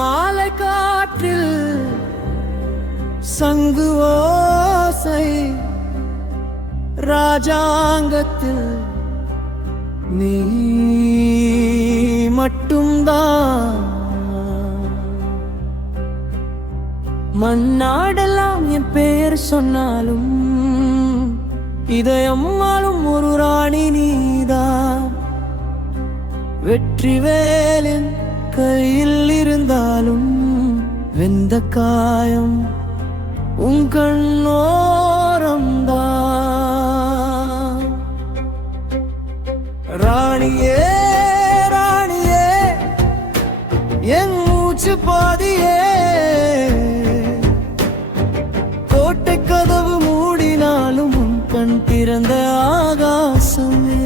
மாலை காற்றில் சங்கு ஓசை, ராஜாங்கத்தில் நீ மட்டும்தான். மண்ணாடெல்லாம் என் பெயர் சொன்னாலும் இதயம்மாலும் ஒரு ராணி நீதான். வெற்றி வேலின் கையில் இருந்தாலும் வெந்த காயம் உன் கண்ணோரம்தான். ராணியே ராணியே என் மூச்சு பாதியே, கோட்டை கதவு மூடினாலும் உன் கண் திறந்த ஆகாசமே.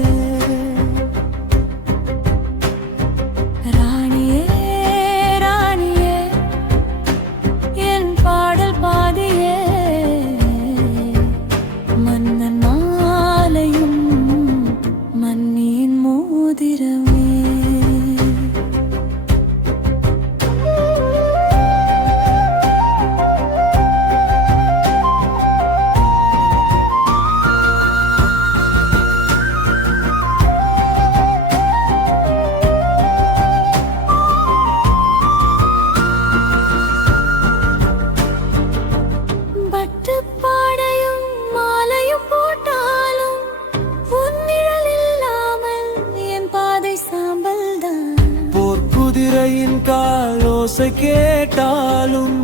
காலோசை கேட்டாலும்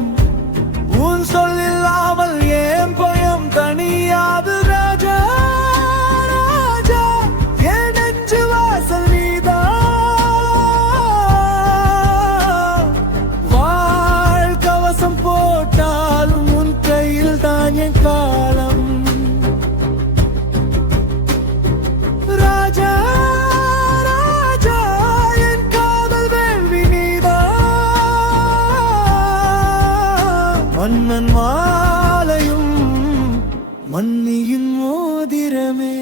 உன் சொல்லில்லாமல் ஏன் பயம் தனியாது. ராஜா ராஜா என் நெஞ்சு வாசல் நீதான். வாழ் கவசம் போட்டாலும் உன் கையில் தான் என் காலம். ராஜா மன்னன் மாலையும் மன்னியின் மோதிரமே.